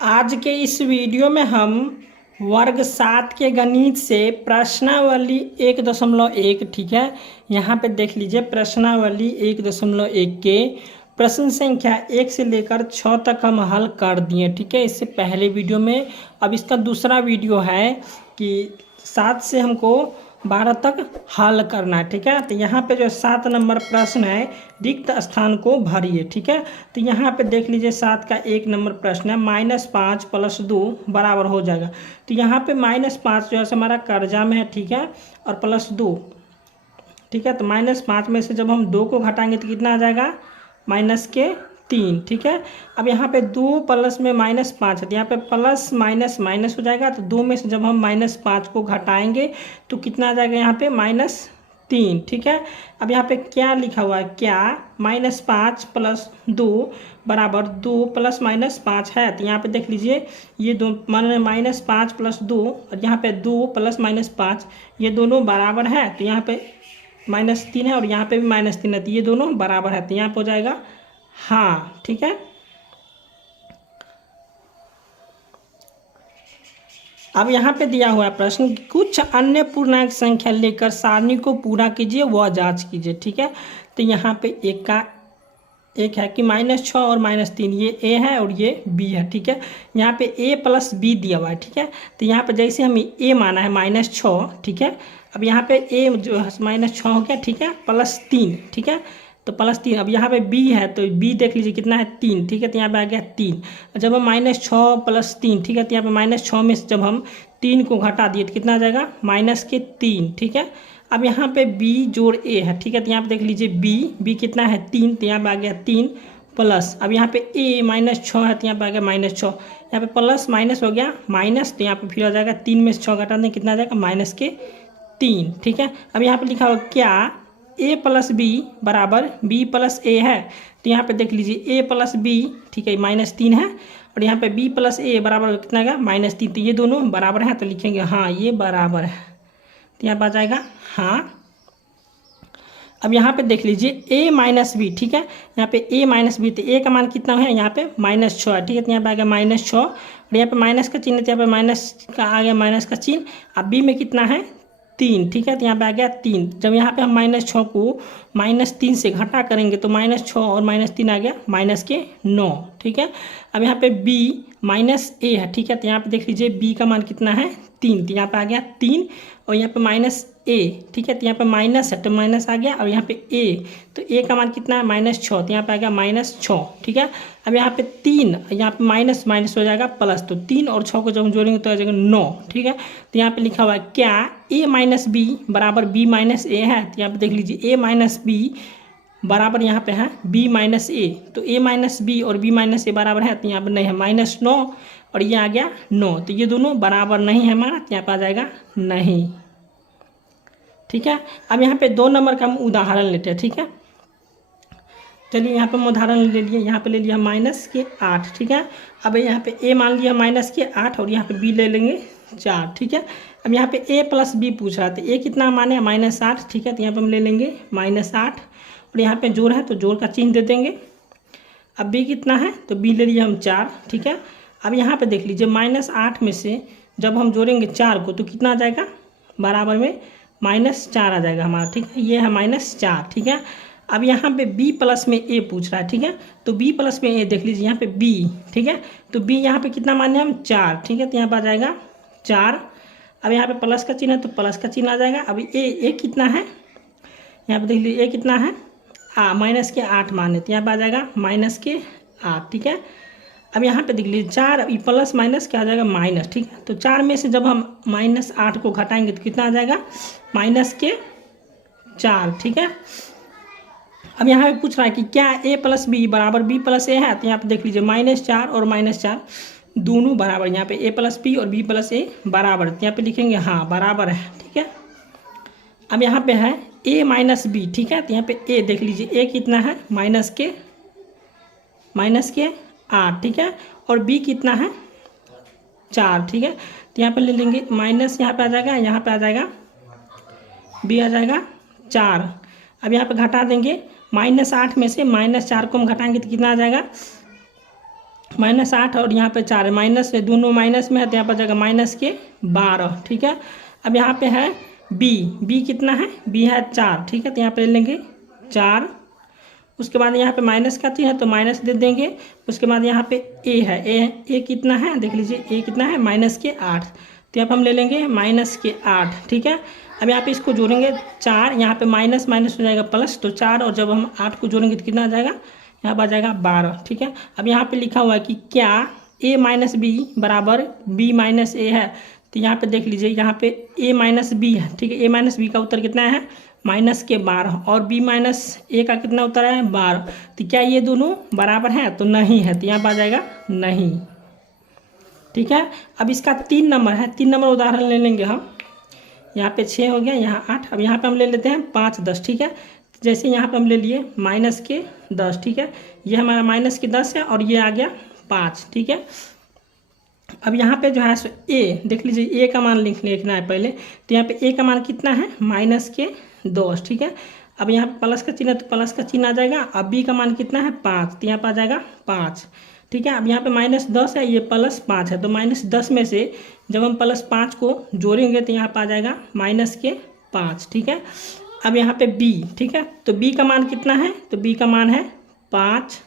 आज के इस वीडियो में हम वर्ग 7 के गणित से प्रश्नावली 1.1 ठीक है। यहाँ पे देख लीजिए प्रश्नावली 1.1 के प्रश्न संख्या 1 से लेकर 6 तक हम हल कर दिए ठीक है। इससे पहले वीडियो में अब इसका दूसरा वीडियो है कि 7 से हमको 12 तक हल करना है ठीक है। तो यहाँ पे जो 7 नंबर प्रश्न है रिक्त स्थान को भरिए ठीक है। तो यहाँ पे देख लीजिए 7 का 1 नंबर प्रश्न है -5 + 2 बराबर हो जाएगा। तो यहाँ पे -5 जो है हमारा कर्जा में है ठीक है, और +2 ठीक है। तो -5 में से जब हम 2 को घटाएंगे तो कितना आ जाएगा -3 ठीक है। अब यहाँ पे 2 प्लस में -5 है तो यहाँ पे प्लस माइनस माइनस हो जाएगा। तो 2 में से जब हम -5 को घटाएंगे तो कितना आ जाएगा यहाँ पे -3 ठीक है। अब यहाँ पे क्या लिखा हुआ है, क्या -5 + 2 बराबर 2 + -5 है। तो यहाँ पे देख लीजिए ये दो मान -5 + 2 और यहाँ पे 2 + -5 ये दोनों बराबर है। तो यहाँ पे -3 है और यहाँ पे भी -3 है, तो ये दोनों बराबर है। तो यहाँ पे हो जाएगा हाँ ठीक है। अब यहाँ पे दिया हुआ है प्रश्न कि कुछ अन्य पूर्णांक संख्या लेकर सारणी को पूरा कीजिए व जांच कीजिए ठीक है। तो यहाँ पे एक है कि -6 और -3 ये ए है और ये बी है ठीक है। यहाँ पे a + b दिया हुआ है ठीक है। तो यहाँ पे जैसे हमें a माना है -6 ठीक है। अब यहाँ पे a जो है -6 हो गया ठीक है, +3 ठीक है। तो +3 अब यहाँ पे b है तो b देख लीजिए कितना है 3 ठीक है। तो यहाँ पे आ गया 3। जब हम -6 + 3 ठीक है, तो यहाँ पे -6 में से जब हम 3 को घटा दिए तो कितना आ जाएगा -3 ठीक है। अब यहाँ पे b जोड़ a है ठीक है। तो यहाँ पे देख लीजिए b कितना है 3, तो यहाँ पे आ गया 3 प्लस। अब यहाँ पे a -6 है तो यहाँ पे आ गया -6, यहाँ पे प्लस माइनस हो गया माइनस, तो यहाँ पे फिर आ जाएगा 3 में से 6 घटा दें कितना आ जाएगा -3 ठीक है। अब यहाँ पे लिखा हुआ क्या a + b बराबर b + a है। तो यहाँ पे देख लीजिए a + b ठीक है -3 है, और यहाँ पे b + a बराबर कितना आएगा -3। तो ये दोनों बराबर है तो लिखेंगे हाँ ये बराबर है। तो यहाँ पर आ जाएगा हाँ। अब यहाँ पे देख लीजिए a - b ठीक है। यहाँ पे a - b तो a का मान कितना है यहाँ पे -6 है ठीक है। तो यहाँ पे आ गया -6 और यहाँ पे माइनस का चिन्ह है तो यहाँ पे माइनस का आ गया माइनस का चिन्ह। अब b में कितना है 3 ठीक है। तो यहाँ पे आ गया 3। जब यहाँ पे हम -6 को -3 से घटा करेंगे तो -6 और -3 आ गया -9 ठीक है। अब यहाँ पे b - a है ठीक है। तो यहाँ पे देख लीजिए b का मान कितना है 3, तो यहाँ पे आ गया 3 और यहाँ पे -a ठीक है। तो यहाँ पे माइनस है तो माइनस आ गया, और यहाँ पे a तो a का मान कितना है -6, तो यहाँ पे आ गया -6 ठीक है। अब यहाँ पे 3 यहाँ पे माइनस माइनस हो जाएगा प्लस, तो 3 और 6 को जब हम जोड़ेंगे तो आ जाएगा 9 ठीक है। तो यहाँ पे लिखा हुआ है क्या a - b बराबर b - a है। तो यहाँ पे देख लीजिए a - b बराबर यहाँ पे है b - a, तो a - b और b - a बराबर है। तो यहाँ पे नहीं है -9 और ये आ गया 9, तो ये दोनों बराबर नहीं है हमारा, तो यहाँ पे आ जाएगा नहीं ठीक है। अब यहाँ पे 2 नंबर का हम उदाहरण लेते हैं ठीक है। चलिए यहाँ पे हम उदाहरण ले लिए, यहाँ पे ले लिया -8 ठीक है। अब यहाँ पे a मान लिया -8 और यहाँ पे b ले लेंगे 4 ठीक है। अब यहाँ पे a + b पूछ रहा था, a कितना माने -8 ठीक है। तो यहाँ पे हम ले लेंगे -8 और यहाँ पे जोड़ है तो जोड़ का चिन्ह दे देंगे। अब b कितना है तो b ले लिया हम 4 ठीक है। अब यहाँ पे देख लीजिए -8 में से जब हम जोड़ेंगे 4 को तो कितना आ जाएगा बराबर में -4 आ जाएगा हमारा ठीक है। ये है -4 ठीक है। अब यहाँ पे b प्लस में a पूछ रहा है ठीक है। तो b प्लस में a देख लीजिए यहाँ पे b ठीक है। तो b यहाँ पे कितना माने हम 4 ठीक है। तो यहाँ पे आ जाएगा 4। अब यहाँ पे प्लस का चिन्ह है तो प्लस का चिन्ह आ जाएगा। अब a कितना है यहाँ पे देख लीजिए a कितना है -8 माने, तो यहाँ पे आ जाएगा -8 ठीक है। अब यहाँ पे देख लीजिए 4 प्लस माइनस क्या आ जाएगा माइनस ठीक है। तो 4 में से जब हम -8 को घटाएंगे तो कितना आ जाएगा -4 ठीक है। अब यहाँ पे पूछ रहा है कि क्या a + b बराबर b + a है। तो यहाँ पे देख लीजिए -4 और -4 दोनों बराबर, यहाँ पे a + b और b + a बराबर, तो यहाँ पे लिखेंगे हाँ बराबर है ठीक है। अब यहाँ पे है a - b ठीक है। तो यहाँ पे a देख लीजिए a कितना है -8 ठीक है, और b कितना है 4 ठीक है। तो यहाँ पे ले लेंगे माइनस, यहाँ पे आ जाएगा, यहाँ पे आ जाएगा b आ जाएगा 4। अब यहाँ पे घटा देंगे -8 में से -4 को हम घटाएंगे तो कितना आ जाएगा -8 और यहाँ पे 4 है, माइनस में दोनों माइनस में है तो यहाँ पर जाएगा -12, ठीक है। अब यहाँ पे है बी कितना है, बी है 4, ठीक है, तो यहाँ पे ले लेंगे 4। उसके बाद यहाँ पे माइनस का चिन्ह है तो माइनस दे देंगे। उसके बाद यहाँ पे ए है, ए कितना है देख लीजिए, ए कितना है -8, तो यहाँ पे हम ले लेंगे -8, ठीक है। अब यहाँ पे इसको जोड़ेंगे 4, यहाँ पे माइनस माइनस हो जाएगा प्लस, तो 4 और जब हम 8 को जोड़ेंगे तो कितना आ जाएगा, यहाँ पर आ जाएगा 12, ठीक है। अब यहाँ पे लिखा हुआ है कि क्या a - b बराबर b - a है, तो यहाँ पे देख लीजिए, यहाँ पे a - b है, ठीक है। a - b का उत्तर कितना है -12 और b - a का कितना उत्तर है 12, तो क्या ये दोनों बराबर हैं, तो नहीं है, तो यहाँ पर आ जाएगा नहीं, ठीक है। अब इसका 3 नंबर है, 3 नंबर उदाहरण ले लेंगे हम। यहाँ पे 6 हो गया, यहाँ 8, अब यहाँ पे हम ले लेते हैं 5 10, ठीक है। जैसे यहाँ पे हम ले लिए -10, ठीक है, ये हमारा -10 है और ये आ गया 5, ठीक है। अब यहाँ पे जो है सो ए देख लीजिए, ए का मान लिखना है पहले, तो यहाँ पे ए का मान कितना है -10, ठीक है। अब यहाँ पे प्लस का चिन्ह है तो प्लस का चिन्ह आ जाएगा। अब बी का मान कितना है 5, तो यहाँ पर आ जाएगा 5, ठीक है। अब यहाँ पे -10 है, ये +5 है, तो -10 में से जब हम +5 को जोड़ेंगे तो यहाँ पर आ जाएगा -5, ठीक है। अब यहाँ पे बी, ठीक है, तो बी का मान कितना है, तो बी का मान है 5,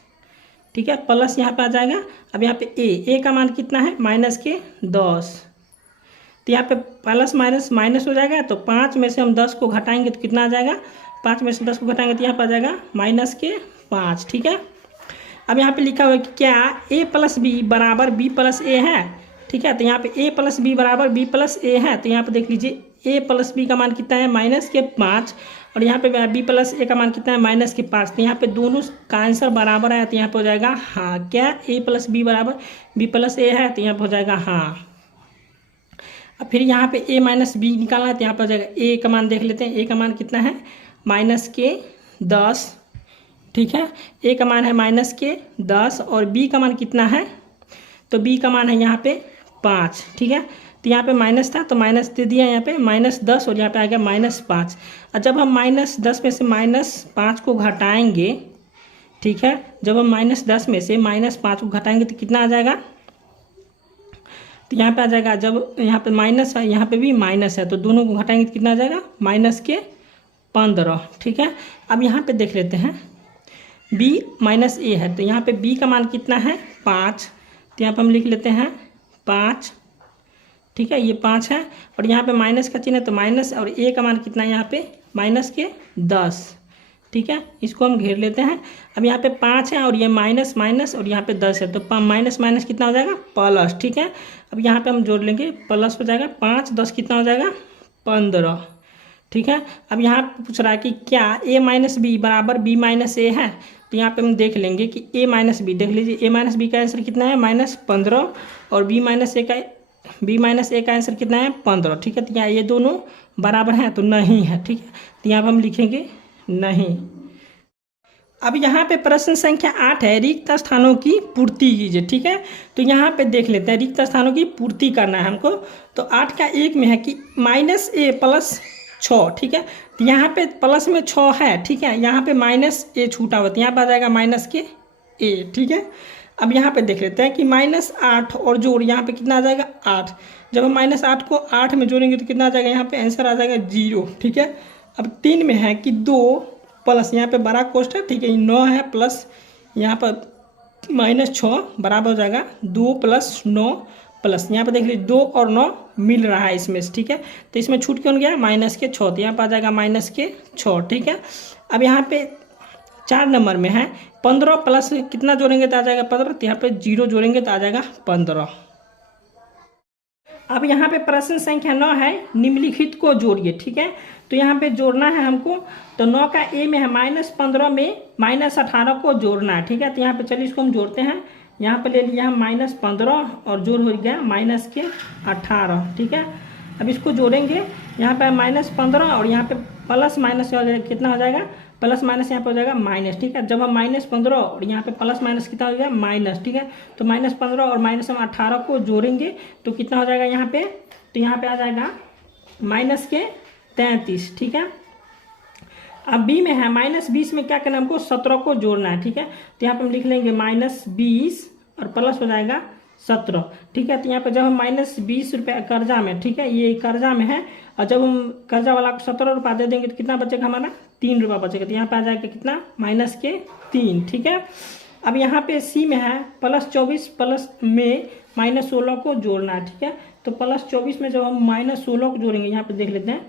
ठीक है, प्लस यहाँ पे आ जाएगा। अब यहाँ पे ए का मान कितना है -10, तो यहाँ पे प्लस माइनस माइनस हो जाएगा, तो 5 में से हम 10 को घटाएंगे तो कितना आ जाएगा, 5 में से 10 को घटाएंगे तो यहाँ पर आ जाएगा -5, ठीक है। अब यहाँ पे लिखा हुआ है कि क्या a + b बराबर b + a है, ठीक है, तो यहाँ पे a + b बराबर b + a है, तो यहाँ पे देख लीजिए a + b का मान कितना है -5 और यहाँ पे b + a का मान कितना है -5, तो यहाँ पे दोनों का आंसर बराबर है, तो यहाँ पे हो जाएगा हाँ। क्या a + b बराबर b + a है, तो यहाँ पे हो जाएगा हाँ। अब फिर यहाँ पे a - b निकालना है, तो यहाँ पर हो जाएगा a का मान देख लेते हैं, a का मान कितना है -10, ठीक है, a का मान है -10 और b का मान कितना है, तो b का मान है यहाँ पे 5, ठीक है, तो यहाँ पे माइनस था तो माइनस दे दिया, यहाँ पे -10 और यहाँ पे आ गया -5। और जब हम -10 में से -5 को घटाएंगे, ठीक है, जब हम -10 में से -5 को घटाएंगे तो कितना आ जाएगा, तो यहाँ पे आ जाएगा, जब यहाँ पे माइनस है यहाँ पे भी माइनस है, तो दोनों को घटाएंगे तो कितना आ जाएगा -15, ठीक है। अब यहाँ पे देख लेते हैं b - a है, तो यहाँ पे b का मान कितना है 5, तो यहाँ पे हम लिख लेते हैं 5, ठीक है, ये 5 है और यहाँ पे माइनस का चिन्ह है तो माइनस, और a का मान कितना है यहाँ पे -10, ठीक है, इसको हम घेर लेते हैं। अब यहाँ पे 5 है और ये माइनस माइनस और यहाँ पे 10 है, तो माइनस माइनस कितना हो जाएगा प्लस, ठीक है। अब यहाँ पे हम जोड़ लेंगे, प्लस हो जाएगा 5 10 कितना हो जाएगा 15, ठीक है। अब यहाँ पे पूछ रहा है कि क्या a - b बराबर b - a है, तो यहाँ पे हम देख लेंगे कि a - b देख लीजिए, a - b का आंसर कितना है -15 और b - a का आंसर कितना है 15, ठीक है, तो यहाँ ये दोनों बराबर हैं तो नहीं है, ठीक है, तो यहाँ पर हम लिखेंगे नहीं। अब यहाँ पे प्रश्न संख्या 8 है, रिक्त स्थानों की पूर्ति कीजिए, ठीक है, तो यहाँ पे देख लेते हैं रिक्त स्थानों की पूर्ति करना है हमको। तो 8 का 1 में है कि -a + 6, ठीक है, तो यहाँ पे प्लस में 6 है, ठीक है, यहाँ पे -a छूटा हुआ, तो यहाँ पर आ जाएगा -a, ठीक है। अब यहाँ पे देख लेते हैं कि -8 और जोड़ यहाँ पे कितना आ जाएगा 8, जब हम -8 को 8 में जोड़ेंगे तो कितना आ जाएगा, यहाँ पे आंसर आ जाएगा 0, ठीक है। अब 3 में है कि 2 प्लस यहाँ पे बड़ा कोष्ट है, ठीक है, 9 है प्लस यहाँ पर -6 बराबर हो जाएगा 2 + 9 प्लस यहाँ पे देख लीजिए 2 और 9 मिल रहा है इसमें, ठीक है, तो इसमें छूट क्यों गया -6, तो यहाँ पर आ जाएगा -6, ठीक है। अब यहाँ पे 4 नंबर में है 15 प्लस कितना जोड़ेंगे तो आ जाएगा 15, तो यहाँ पे 0 जोड़ेंगे तो आ जाएगा 15। अब यहाँ पे प्रश्न संख्या 9 है, निम्नलिखित को जोड़िए, ठीक है, तो यहाँ पे जोड़ना है हमको, तो 9 का a में है -15 में -18 को जोड़ना है, ठीक है, तो यहाँ पे चलिए इसको हम जोड़ते हैं। यहाँ पे ले लिया हम -15 और जोड़ हो गया -18, ठीक है। अब इसको जोड़ेंगे, यहाँ पे -15 और यहाँ पे प्लस माइनस हो जाएगा, कितना हो जाएगा प्लस माइनस यहाँ पे हो जाएगा माइनस, ठीक है। जब हम -15 और यहाँ पे प्लस माइनस कितना हो जाएगा माइनस, ठीक है, तो -15 और -18 को जोड़ेंगे तो कितना हो जाएगा यहाँ पे, तो यहाँ पे आ जाएगा -33, ठीक है। अब b में है -20 में क्या करना है हमको 17 को जोड़ना है, ठीक है, तो यहाँ पे हम लिख लेंगे -20 और प्लस हो जाएगा 17, ठीक है। तो यहाँ पे जब हम -20 रुपये कर्जा में, ठीक है, ये कर्जा में है, और जब हम कर्जा वाला को 17 रुपया दे देंगे तो कितना बचेगा हमारा 3 रुपया बचेगा। तो यहाँ पे आ जाएगा कितना -3, ठीक है। अब यहाँ पे सी में है +24 प्लस में -16 को जोड़ना है, ठीक है। तो +24 में जब हम -16 को जोड़ेंगे, यहाँ पे देख लेते हैं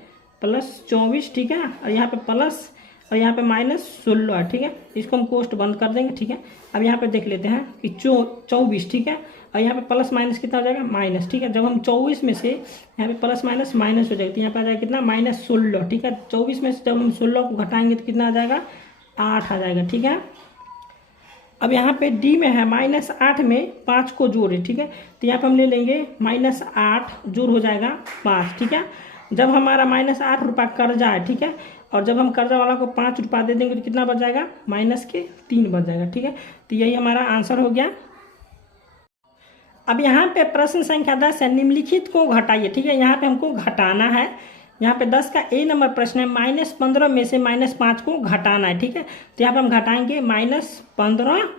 +24, ठीक है, और यहाँ पे प्लस और यहाँ पे -16 है, ठीक है। इसको हम कोष्ट बंद कर देंगे, ठीक है। अब यहाँ पे देख लेते हैं कि 24, ठीक है, और यहाँ पे प्लस माइनस कितना हो जाएगा माइनस, ठीक है। जब हम 24 में से यहाँ पे प्लस माइनस माइनस हो जाएगा, तो यहाँ पे आ जाएगा कितना -16, ठीक है। 24 में से जब हम 16 को घटाएंगे तो कितना आ जाएगा 8 आ जाएगा, ठीक है। अब यहाँ पे डी में है -8 में 5 को जोड़े, ठीक है। तो यहाँ पे हम ले लेंगे -8 जोड़ हो जाएगा 5, ठीक है। जब हमारा -8 रुपया कर्जा है, ठीक है, और जब हम कर्जा वाला को 5 रुपया दे देंगे तो कितना बच जाएगा -3 बच जाएगा, ठीक है। तो यही हमारा आंसर हो गया। अब यहाँ पे प्रश्न संख्या 10 है, निम्नलिखित को घटाइए, ठीक है। यहाँ पे हमको घटाना है। यहाँ पे 10 का ए नंबर प्रश्न है, -15 में से -5 को घटाना है, ठीक है। तो यहाँ पे हम घटाएंगे -15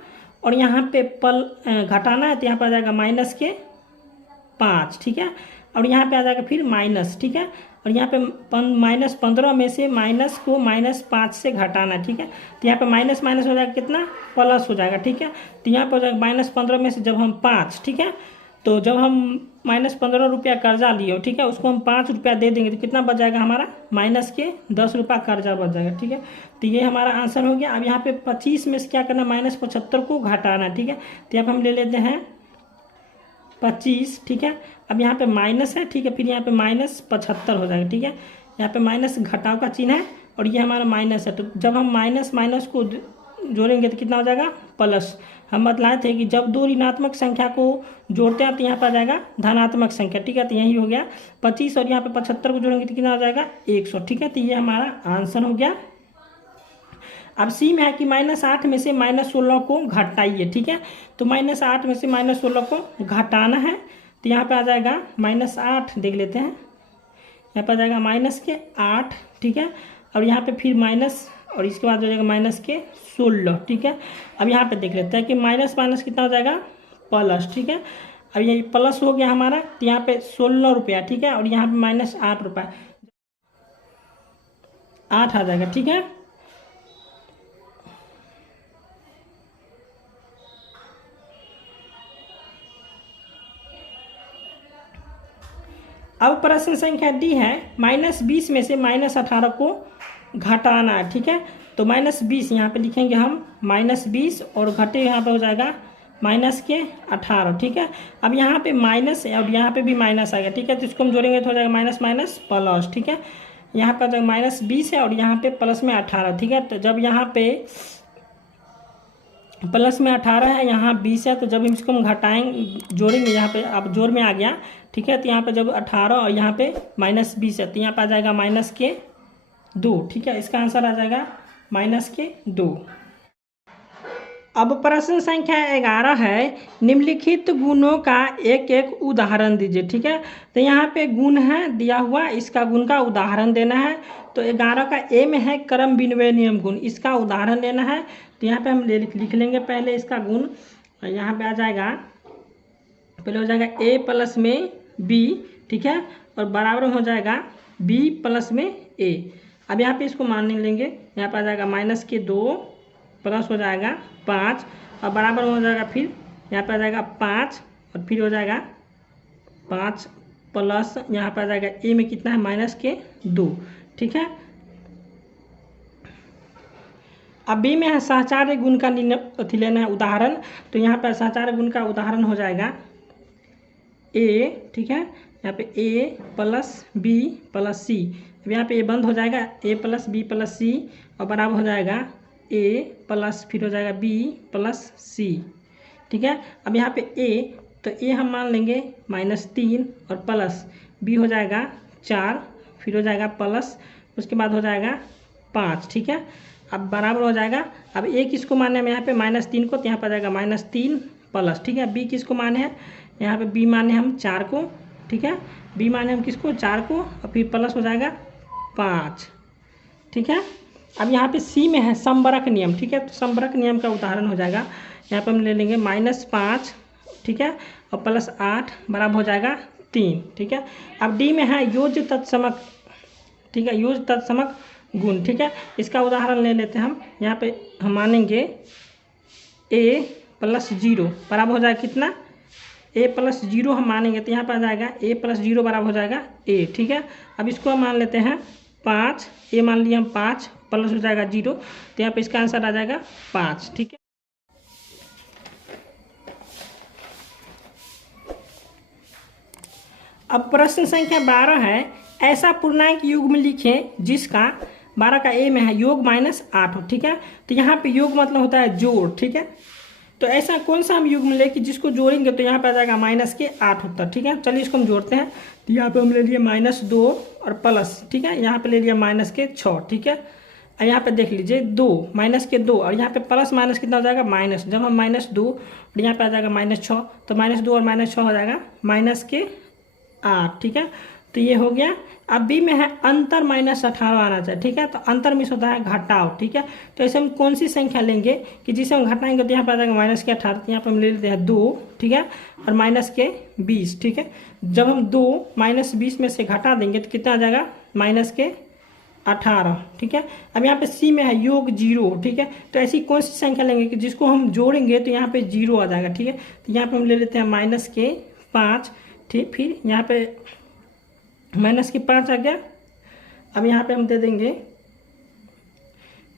और यहाँ पे घटाना है, तो यहाँ पे आ जाएगा -5, ठीक है। और यहाँ पे आ जाएगा फिर माइनस, ठीक है। और यहाँ पे -15 में से माइनस को -5 से घटाना, ठीक है। तो यहाँ पे माइनस माइनस हो जाएगा कितना प्लस हो जाएगा, ठीक है। तो यहाँ पे हो जाएगा -15 में से जब हम 5, ठीक है, तो जब हम -15 रुपया कर्जा लिए, ठीक है, उसको हम 5 रुपया दे देंगे तो कितना बच जाएगा हमारा -10 रुपया कर्जा बच जाएगा, ठीक है। तो ये हमारा आंसर हो गया। अब यहाँ पे 25 में से क्या करना, -75 को घटाना, ठीक है। तो यहाँ पे हम ले लेते हैं 25, ठीक है। अब यहाँ पे माइनस है, ठीक है, फिर यहाँ पे -75 हो जाएगा, ठीक है। यहाँ पे माइनस घटाव का चिन्ह है और ये हमारा माइनस है, तो जब हम माइनस माइनस को जोड़ेंगे तो कितना हो जाएगा प्लस। हम बतलाए थे कि जब दो ऋणात्मक संख्या को जोड़ते हैं तो यहाँ पर आ जाएगा धनात्मक संख्या, ठीक है। तो यही हो गया 25 और यहाँ पे 75 को जोड़ेंगे तो कितना हो जाएगा 100, ठीक है। तो ये हमारा आंसर हो गया। अब सी में है कि -8 में से -16 को घटाइए, ठीक है। तो -8 में से -16 को घटाना है, तो यहाँ पे आ जाएगा -8, देख लेते हैं, यहाँ पे आ जाएगा -8, ठीक है। और यहाँ पे फिर माइनस और इसके बाद हो जाएगा -16, ठीक है। अब यहाँ पे देख लेते हैं कि माइनस माइनस कितना हो जाएगा प्लस, ठीक है। अब ये प्लस हो गया हमारा, तो यहाँ पे 16 रुपया, ठीक है, और यहाँ पे -8 रुपया, 8 आ जाएगा, ठीक है। अब प्रश्न संख्या डी है, -20 में से -18 को घटाना है, ठीक है। तो -20 यहाँ पे लिखेंगे हम -20 और घटे यहाँ पे हो जाएगा -18, ठीक है। अब यहाँ पे माइनस है और यहाँ पे भी माइनस आ गया, ठीक है। तो इसको हम जोड़ेंगे तो हो जाएगा माइनस माइनस प्लस, ठीक है। यहाँ पर -20 है और यहाँ पे प्लस में 18, ठीक है। तो जब यहाँ पे प्लस में 18 है, यहाँ 20 है, तो जब इसको हम घटाएंगे जोड़ेंगे, यहाँ पे अब जोड़ में आ गया, ठीक है। तो यहाँ पे जब 18 और यहाँ पे -20 है, तो यहाँ पे आ जाएगा -2, ठीक है। इसका आंसर आ जाएगा -2। अब प्रश्न संख्या 11 है, निम्नलिखित गुणों का एक एक उदाहरण दीजिए, ठीक है। तो यहाँ पे गुण है दिया हुआ, इसका गुण का उदाहरण देना है। तो 11 का ए में है क्रम विनिमय नियम गुण, इसका उदाहरण देना है। तो यहाँ पे हम लिख लेंगे पहले इसका गुण, यहाँ पे आ जाएगा, पहले हो जाएगा a प्लस में b, ठीक है, और बराबर हो जाएगा b प्लस में a। अब यहाँ पे इसको मान लेंगे, यहाँ पे आ जाएगा -2 प्लस हो जाएगा 5 और बराबर हो जाएगा, फिर यहाँ पे आ जाएगा 5 और फिर हो जाएगा 5 प्लस यहाँ पे आ जाएगा a में कितना है -2, ठीक है। अब बी में है सहचार्य गुण का लेना है उदाहरण। तो यहाँ पर सहचार्य गुण का उदाहरण हो जाएगा a, ठीक है, यहाँ पे a plus b plus c। अब यहाँ पे a बंद हो जाएगा, a plus b plus c और बराबर हो जाएगा a प्लस फिर हो जाएगा b प्लस c, ठीक है। अब यहाँ पे a, तो a हम मान लेंगे -3 और प्लस b हो जाएगा 4, फिर हो जाएगा प्लस, उसके बाद हो जाएगा 5, ठीक है। अब बराबर हो जाएगा, अब a किसको माने हैं यहाँ पे -3 को, तो यहाँ पर आ जाएगा -3 प्लस, ठीक है। b किसको माने हैं, यहाँ पे b माने हम 4 को, ठीक है, b माने हम किसको 4 को, और फिर प्लस हो जाएगा 5, ठीक है। अब यहाँ पे c में है समवरक नियम, ठीक है। तो समवरक नियम का उदाहरण हो जाएगा, यहाँ पे हम ले लेंगे -5 ठीक है, और प्लस 8 बराबर हो जाएगा 3, ठीक है। अब डी में है योज्य तत्समक, ठीक है, योज्य तत्समक गुण, ठीक है। इसका उदाहरण ले लेते हैं हम। यहाँ पे हम मानेंगे a प्लस 0 बराबर हो जाएगा कितना, a प्लस 0 हम मानेंगे तो यहाँ पर आ जाएगा a प्लस 0 बराबर हो जाएगा a, ठीक है। अब इसको हम मान लेते हैं 5, a मान लिया हम 5 प्लस हो जाएगा 0, तो यहाँ पे इसका आंसर आ जाएगा 5, ठीक है। अब प्रश्न संख्या 12 है, ऐसा पूर्णांक युग्म लिखें जिसका 12 का ए में है योग -8 हो, ठीक है। तो यहाँ पे योग मतलब होता है जोड़, ठीक है। तो ऐसा कौन सा हम युग्म ले कि जिसको जोड़ेंगे तो यहाँ पे आ जाएगा -8 होता है, ठीक है। चलिए इसको हम जोड़ते हैं। तो यहाँ पे हम ले लिए -2 और प्लस, ठीक है, यहाँ पे ले लिया -6, ठीक है। और यहाँ पे देख लीजिए 2 -2 और यहाँ पे प्लस माइनस कितना हो जाएगा माइनस, जब हम -2 और यहाँ पे आ जाएगा -6, तो -2 और -6 हो जाएगा -8, ठीक है। तो ये हो गया। अब बी में है अंतर -18 आना चाहिए, ठीक है। तो अंतर में होता है घटाव, ठीक है। तो ऐसे हम कौन सी संख्या लेंगे कि जिसे हम घटाएंगे तो यहाँ पर आ जाएगा -18, तो यहाँ पर हम ले लेते हैं 2, ठीक है, और -20, ठीक है। जब हम 2 -20 में से घटा देंगे तो कितना आ जाएगा -18, ठीक है। अब यहाँ पे सी में है योग 0, ठीक है। तो ऐसी कौन सी संख्या लेंगे कि जिसको हम जोड़ेंगे तो यहाँ पे 0 आ जाएगा, ठीक है। तो यहाँ पे हम ले लेते हैं -5, ठीक। फिर यहाँ पे -5 आ गया। अब यहाँ पे हम दे देंगे,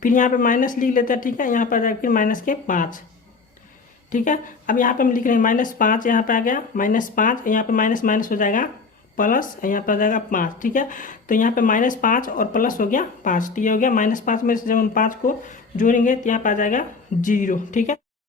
फिर यहाँ पे माइनस लिख लेते हैं, ठीक है। यहाँ पे आ जाएगा फिर -5, ठीक है। अब यहाँ पे हम लिख रहे हैं -5, यहाँ पे आ गया -5, यहाँ पे माइनस हो जाएगा प्लस, यहाँ पे आ जाएगा 5, ठीक है। तो यहाँ पे -5 और प्लस हो गया 5, तो ये हो गया -5 में से जब हम 5 को जोड़ेंगे तो यहाँ पे आ जाएगा 0, ठीक है।